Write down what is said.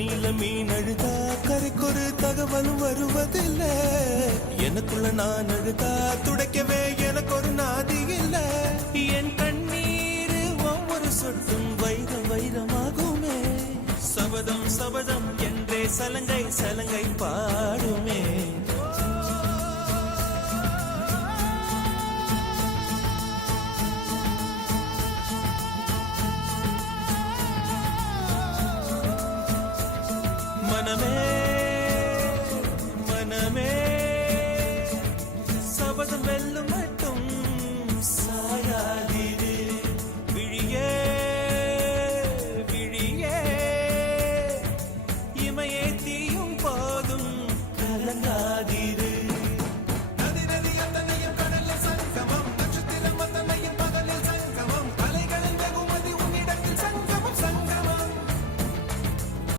தண்ணீல மீன் அழுதா கரைக்கொரு தகவலும் வருவதில்ல. எனக்குள்ள நான் அழுதா துடைக்கவே எனக்கு ஒரு நாதி இல்ல. என் கண்ணீர் ஒவ்வொரு சொட்டும் வைரம் வைரமாகுமே. சபதம் சபதம் என்றே சலங்கை சலங்கை பாடுமே. மனமே